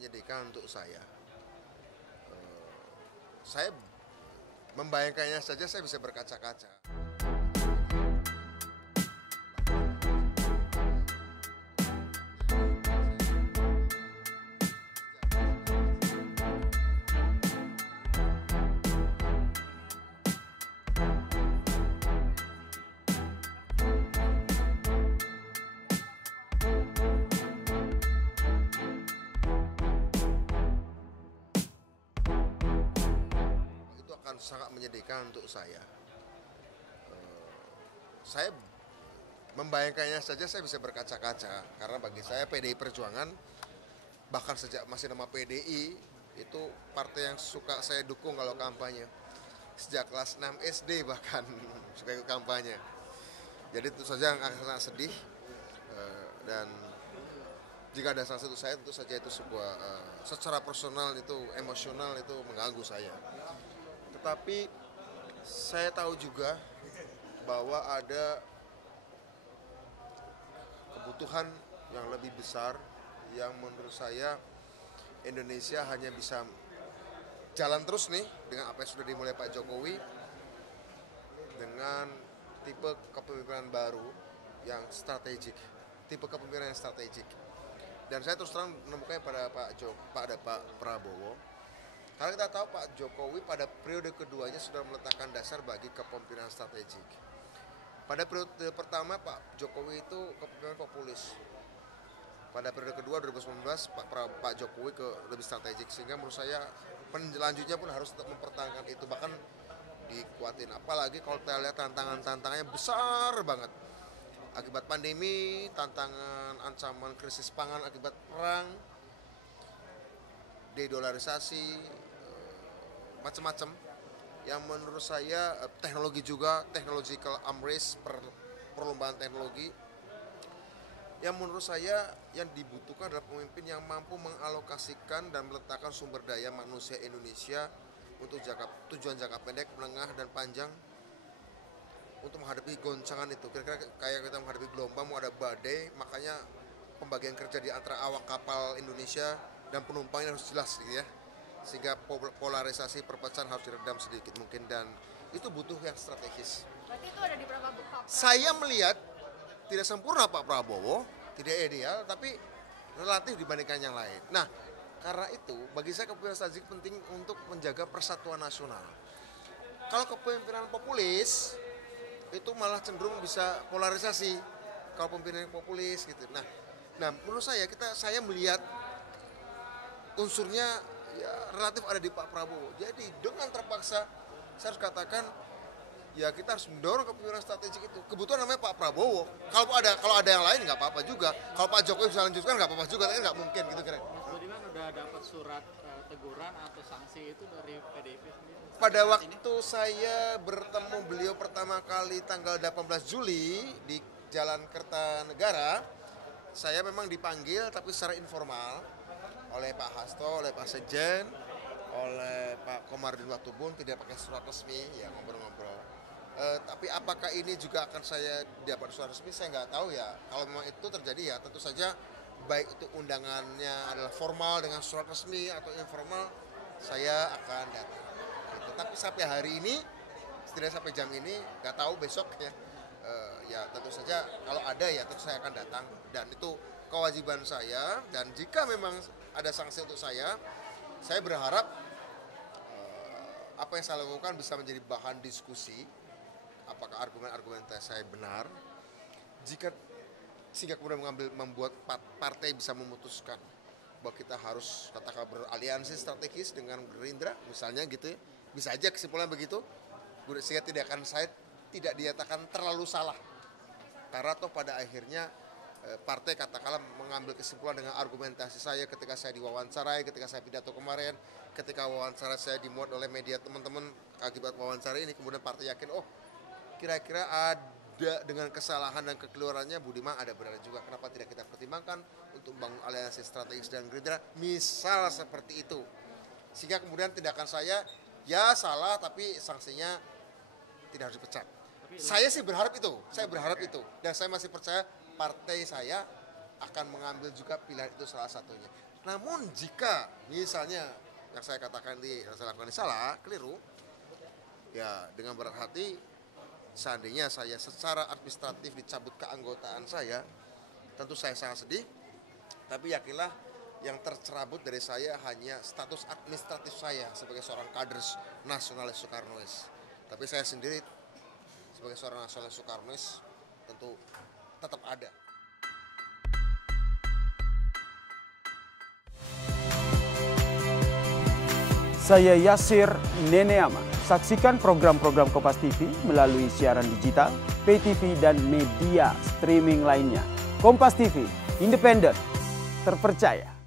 menyedihkan untuk saya. Saya membayangkannya saja saya bisa berkaca-kaca. Itu akan sangat menyedihkan untuk saya. Saya membayangkannya saja saya bisa berkaca-kaca, karena bagi saya PDI Perjuangan, bahkan sejak masih nama PDI, itu partai yang suka saya dukung kalau kampanye. Sejak kelas 6 SD bahkan suka ikut kampanye. Jadi tentu saja akan sangat sedih, dan jika ada salah satu saya, tentu saja itu sebuah secara personal, itu emosional, itu mengganggu saya. Tetapi saya tahu juga bahwa ada kebutuhan yang lebih besar yang menurut saya Indonesia hanya bisa jalan terus nih dengan apa yang sudah dimulai Pak Jokowi, dengan tipe kepemimpinan baru yang strategik, tipe kepemimpinan yang strategik. Dan saya terus terang menemukannya pada Pak Prabowo, karena kita tahu Pak Jokowi pada periode keduanya sudah meletakkan dasar bagi kepemimpinan strategik. Pada periode pertama Pak Jokowi itu kepemimpinan populis. Pada periode kedua 2019 Pak Jokowi ke lebih strategik, sehingga menurut saya penlanjutnya pun harus tetap mempertahankan itu, bahkan dikuatin. Apalagi kalau kita lihat tantangannya besar banget. Akibat pandemi, tantangan ancaman krisis pangan akibat perang, dedolarisasi, macam-macam. Yang menurut saya teknologi juga, technological arms race, perlombaan teknologi. Yang menurut saya yang dibutuhkan adalah pemimpin yang mampu mengalokasikan dan meletakkan sumber daya manusia Indonesia untuk tujuan jangka pendek, menengah, dan panjang, untuk menghadapi goncangan itu. Kira-kira kayak kita menghadapi gelombang, mau ada badai, makanya pembagian kerja di antara awak kapal Indonesia dan penumpangnya harus jelas gitu ya, sehingga polarisasi perpecahan harus diredam sedikit mungkin, dan itu butuh yang strategis. Berarti itu ada di berapa Pak? Saya melihat tidak sempurna Pak Prabowo, tidak ideal, tapi relatif dibandingkan yang lain. Nah, karena itu bagi saya kepemimpinan strategik penting untuk menjaga persatuan nasional. Kalau kepemimpinan populis itu malah cenderung bisa polarisasi kalau pemimpinan populis gitu. Nah menurut saya saya melihat unsurnya ya relatif ada di Pak Prabowo. Jadi dengan terpaksa saya harus katakan ya kita harus mendorong kepemimpinan strategik itu. Kebetulan namanya Pak Prabowo. Kalau ada yang lain nggak apa-apa juga. Kalau Pak Jokowi bisa lanjutkan nggak apa-apa juga, tapi nggak mungkin gitu kira. Mas Budiman udah dapat surat teguran atau sanksi itu dari PDIP sendiri? Pada waktu saya bertemu beliau pertama kali tanggal 18 Juli di Jalan Kertanegara, saya memang dipanggil tapi secara informal oleh Pak Hasto, oleh Pak Sekjen, oleh Pak Komarudin Watubun, tidak pakai surat resmi, ya ngobrol-ngobrol. Tapi apakah ini juga akan saya dapat surat resmi, saya nggak tahu ya. Kalau memang itu terjadi ya tentu saja baik itu undangannya adalah formal dengan surat resmi atau informal, saya akan datang. Gitu. Tapi sampai hari ini, setidaknya sampai jam ini, nggak tahu besok ya. Ya tentu saja kalau ada ya tentu saya akan datang, dan itu kewajiban saya. Dan jika memang ada sanksi untuk saya berharap apa yang saya lakukan bisa menjadi bahan diskusi. Apakah argumen-argumen saya benar? Sehingga kemudian membuat partai bisa memutuskan bahwa kita harus katakan beraliansi strategis dengan Gerindra misalnya gitu ya. Bisa aja kesimpulannya begitu, sehingga saya tidak dinyatakan terlalu salah, karena toh pada akhirnya partai katakanlah mengambil kesimpulan dengan argumentasi saya ketika saya diwawancarai, ketika saya pidato kemarin, ketika wawancara saya dimuat oleh media teman-teman. Akibat wawancara ini kemudian partai yakin, oh kira-kira ada dengan kesalahan dan kekeliruannya Budiman ada benar juga, kenapa tidak kita pertimbangkan untuk membangun aliansi strategis dengan Gerindra, misal seperti itu. Sehingga kemudian tindakan saya ya salah, tapi sanksinya tidak harus dipecat. Saya sih berharap itu, dan saya masih percaya partai saya akan mengambil juga pilihan itu salah satunya. Namun jika misalnya yang saya katakan yang saya lakukan ini salah, keliru, ya dengan berat hati, seandainya saya secara administratif dicabut keanggotaan saya, tentu saya sangat sedih. Tapi yakinlah yang tercerabut dari saya hanya status administratif saya sebagai seorang kader nasionalis Soekarnois. Tapi saya sendiri sebagai seorang nasionalis Soekarnois tentu tetap ada. Saya Yasir Neneama. Saksikan program-program Kompas TV melalui siaran digital, pay TV, dan media streaming lainnya. Kompas TV, independen, terpercaya.